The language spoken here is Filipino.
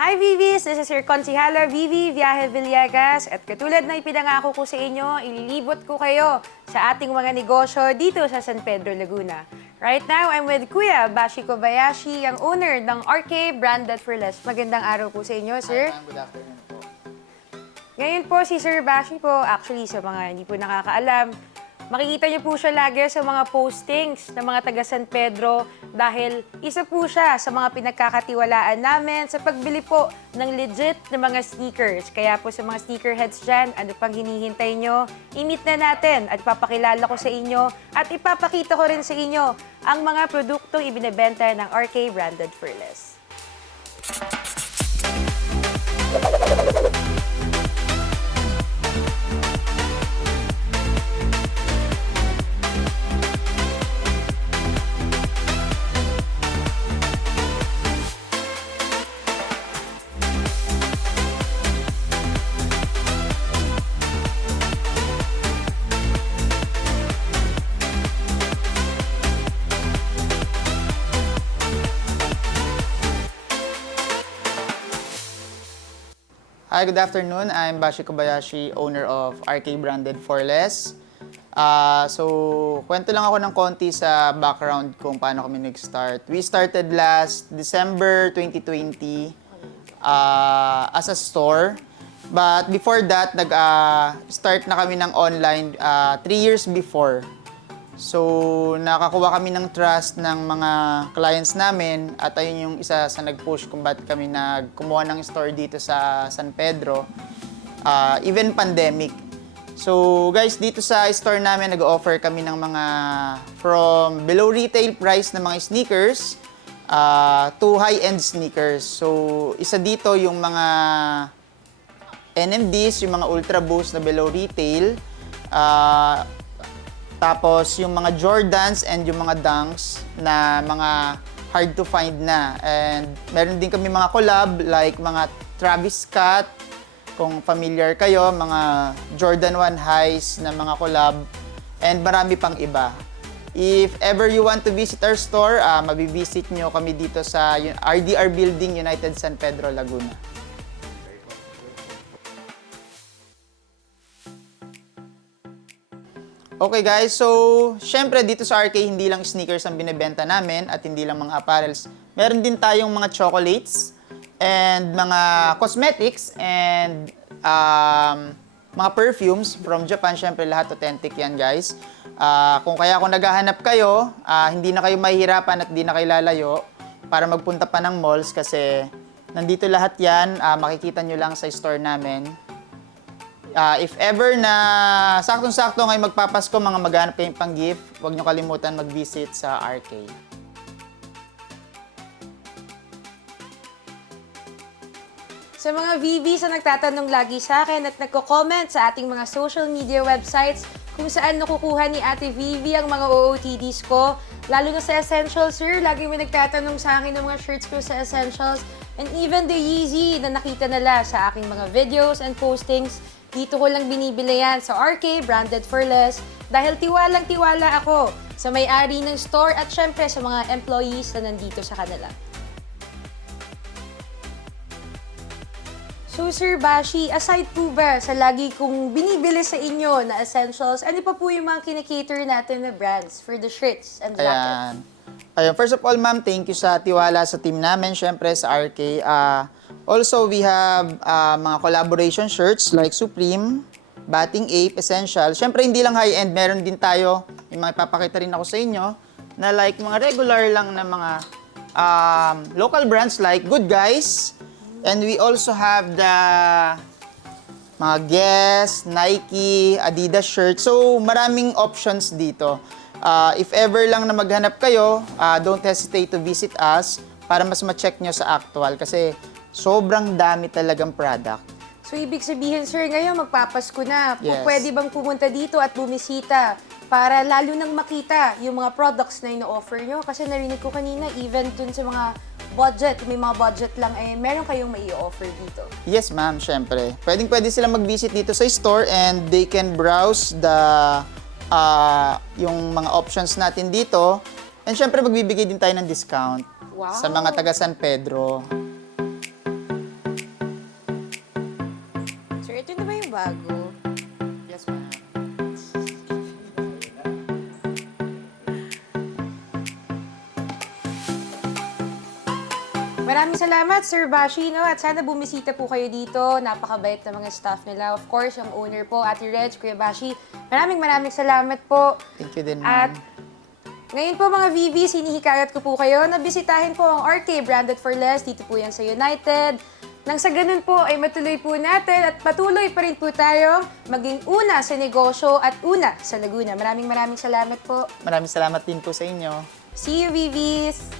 Hi Vivis! This is your konsihala Vivi Viaje Villegas at katulad na ipinangako ko sa inyo, ililibot ko kayo sa ating mga negosyo dito sa San Pedro, Laguna. Right now, I'm with Kuya Bashi Kobayashi, ang owner ng RK Branded for Less. Magandang araw po sa inyo, sir. Good afternoon po. Ngayon po, si Sir Bashi po, actually sa mga hindi po nakakaalam, makikita niyo po siya lagi sa mga postings ng mga taga San Pedro dahil isa po siya sa mga pinagkakatiwalaan namin sa pagbili po ng legit na mga sneakers. Kaya po sa mga sneakerheads dyan, ano pang hinihintay nyo? I-meet na natin at papakilala ko sa inyo at ipapakita ko rin sa inyo ang mga produktong ibinebenta ng RK Branded for Less. Hi, good afternoon. I'm Bashi Kobayashi, owner of RK Branded for Less. So, kwento lang ako ng konti sa background kung paano kami nag-start. We started last December 2020 as a store. But before that, nag-start na kami ng online 3 years before. So, nakakuha kami ng trust ng mga clients namin at ayun yung isa sa nag-push kung ba't kami kumuha ng store dito sa San Pedro, even pandemic. So, guys, dito sa store namin, nag-offer kami ng mga from below retail price na mga sneakers to high-end sneakers. So, isa dito yung mga NMDs, yung mga Ultra Boost na below retail, tapos, yung mga Jordans and yung mga Dunks na mga hard to find na. And meron din kami mga collab like mga Travis Scott, kung familiar kayo, mga Jordan 1 highs na mga collab, and marami pang iba. If ever you want to visit our store, mabivisit nyo kami dito sa RDR Building, United San Pedro, Laguna. Okay guys, so syempre dito sa RK hindi lang sneakers ang binebenta namin at hindi lang mga apparels. Meron din tayong mga chocolates and mga cosmetics and mga perfumes from Japan. Syempre lahat authentic yan guys. Kung kaya naghahanap kayo, hindi na kayo mahihirapan at hindi na kayo lalayo para magpunta pa ng malls kasi nandito lahat yan. Makikita nyo lang sa store namin. If ever na saktong-sakto ngayon magpapasko, mga maghanap kayong pang-gift, huwag nyo kalimutan mag-visit sa RK. Sa mga VVs na nagtatanong lagi sa akin at nagko-comment sa ating mga social media websites kung saan nakukuha ni Ate Vivi ang mga OOTDs ko, lalo na sa Essentials, sir. Lagi may nagtatanong sa akin ng mga shirts ko sa Essentials and even the Yeezy na nakita nila sa aking mga videos and postings. Dito ko lang binibili yan sa RK Branded for Less dahil tiwalang-tiwala ako sa may-ari ng store at syempre sa mga employees na nandito sa kanila. So Sir Bashi, aside po ba sa lagi kong binibili sa inyo na essentials, ano pa po yung mga kinikater natin na brands for the shirts and jackets? Ayun, first of all, ma'am, thank you sa tiwala sa team namin, syempre sa RK. Also, we have mga collaboration shirts like Supreme, Batting Ape, Essential. Syempre, hindi lang high-end, meron din tayo, yung mga ipapakita rin ako sa inyo, na like mga regular lang na mga local brands like Good Guys. And we also have the mga Guess, Nike, Adidas shirts. So, maraming options dito. If ever lang na maghanap kayo, don't hesitate to visit us para mas ma-check nyo sa actual kasi sobrang dami talagang product. So, ibig sabihin, sir, ngayon magpapasko na. Yes. Pwede bang pumunta dito at bumisita para lalo nang makita yung mga products na ino-offer nyo? Kasi narinig ko kanina, even dun sa mga budget, may mga budget lang, meron kayong mai-offer dito. Yes, ma'am, syempre. Pwede sila mag-visit dito sa store and they can browse yung mga options natin dito. And syempre, magbibigay din tayo ng discount sa mga taga San Pedro. bago. Yes, ma'am. Maraming salamat, Sir Bashi, no? At sana bumisita po kayo dito. Napakabait na mga staff nila. Of course, ang owner po, Ate Reg, Kuya Bashi. Maraming salamat po. Thank you din, At ma'am. ngayon po mga VVs, hinihikayat ko po kayo na bisitahin po ang RK Branded for Less. Dito po yan sa United. Nang sa ganun po ay matuloy po natin at patuloy pa rin po tayo maging una sa negosyo at una sa Laguna. Maraming salamat po. Maraming salamat din po sa inyo. See you, VVs!